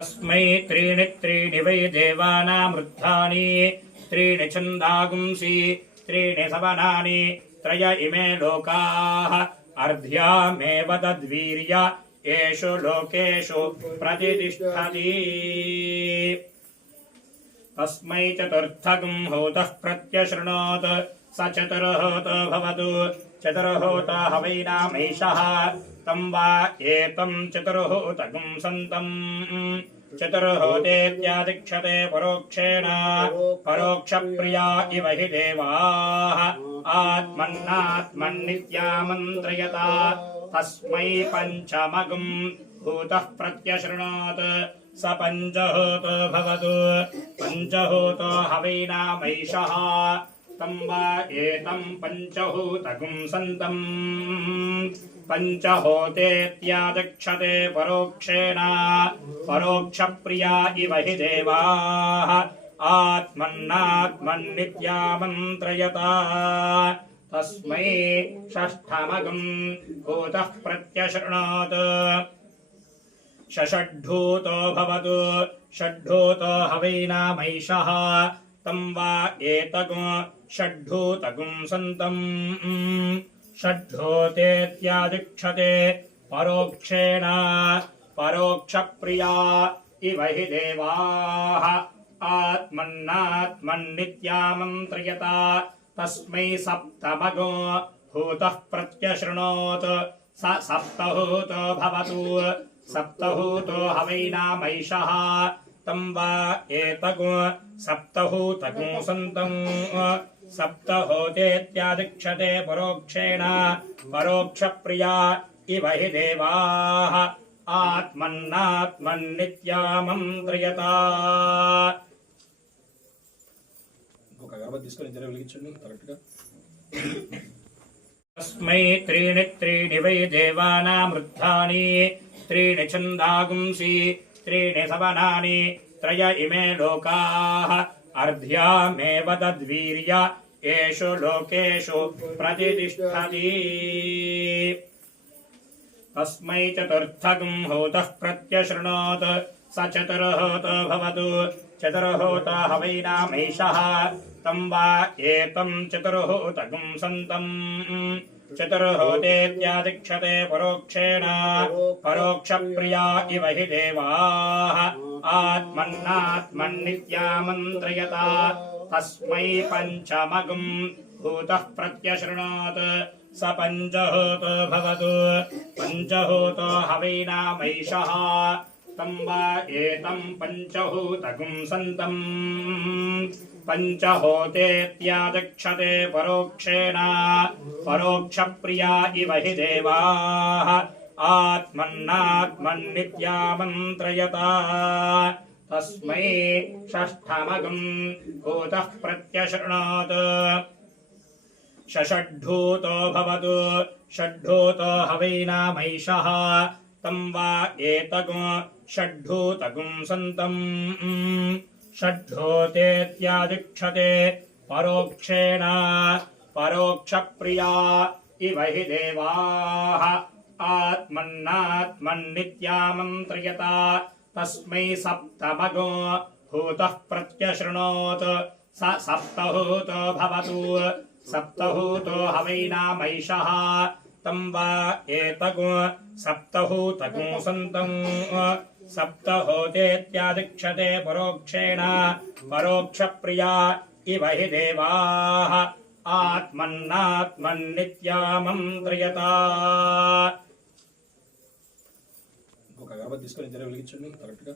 तस्मै त्रीणि त्रीणि वै देवानामृद्धानि त्रीणि छन्दागुंसि त्रीणि सवनानि त्रय इमे लोकाः अर्ध्यामेव तद्वीर्य येषु लोकेषु प्रतिष्ठति। तस्मै चतुर्थगं होतः प्रत्यशृणोत् स चतुर्होतो भवतु। चतुर्होता हवैनामैषः तं वा एतं चतुर्होतगं सन्तम् चतुर्होतेत्यादिक्षते परोक्षेण परोक्षप्रिया इव हि देवाः आत्मन्नात्मन्नित्यामन्त्रयता। तस्मै पञ्चमगं भूतः प्रत्यशृणोत् स पञ्चहोतो भवतु। पञ्चहोतो हवैनामैषः तं वा एतं पञ्चहोतगं सन्तम् पञ्चहोतेत्यादिक्षते परोक्षेण परोक्षप्रिया इव हि देवाः आत्मन्नात्मन्नित्यामन्त्रयता। तस्मै षष्ठमगं भूतः प्रत्यशृणोत् षड्ढूतो भवतु। षड्ढूतो हवैनामैषः तं वा एतगं षड्ढूतगं सन्तम् षड्ढूतेत्यादिक्षते परोक्षेण परोक्षप्रिया इव हि देवाः आत्मन्नात्मन्नित्यामन्त्रयता। तस्मै सप्तमगो भूतः प्रत्यशृणोत् स सप्तहूतो भवतु। सप्तहूतो हवैनामैषः तं वा एतगो सप्तहूतगं सन्तम् सप्तहोतेत्यादिक्षते परोक्षेण परोक्षप्रिया इव हि देवाः आत्मन्नात्मन्नित्यामन्त्रयता। तस्मै त्रीणि त्रीणि वै देवानामृद्धानि त्रीणि छन्दागुंसि त्रीणि सवनानि त्रय इमे लोकाः अर्ध्यामेव तद्वीर्य येषु लोकेषु प्रतिष्ठति। तस्मै चतुर्थगं होतः प्रत्यशृणोत् स चतुर्होतो भवतु। चतुर्होता हवैनामैषः तं वा एतं चतुर्होतगं सन्तम् चतुर्होतेत्यादिक्षते परोक्षेण परोक्षप्रिया इव हि देवाः आत्मन्नात्मन्नित्यामन्त्रयता। तस्मै पञ्चमगं भूतः प्रत्यशृणोत् स पञ्चहोतो भवतु। पञ्चहोतो हवैनामैषः तं वा एतं पञ्चहोतगं सन्तम् पञ्चहोतेत्यादिक्षते परोक्षेण परोक्षप्रिया इव हि देवाः आत्मन्नात्मन्नित्यामन्त्रयता। तस्मै षष्ठमगं भूतः प्रत्यशृणोत् षड्ढूतो भवतु। षड्ढूतो हवैनामैषः तं वा एतगो षड्ढूतगं सन्तम् षड्ढूतेत्यादिक्षते परोक्षेण परोक्षप्रिया इव हि देवाः आत्मन्नात्मन्नित्यामन्त्रयता। तस्मै सप्तमगो भूतः प्रत्यशृणोत् स सप्तहूतो भवतु। सप्तहूतो हवैनामैषः तं वा एतगो सप्तहूतगं सन्तम् सप्तहोतेत्यादिक्षते परोक्षेण परोक्षप्रिया इव हि देवाः आत्मन्नात्मन्नित्यामन्त्रयता। ఒక అగరబత్తి తీసుకొని జర వెలిగించండి కరెక్ట్గా.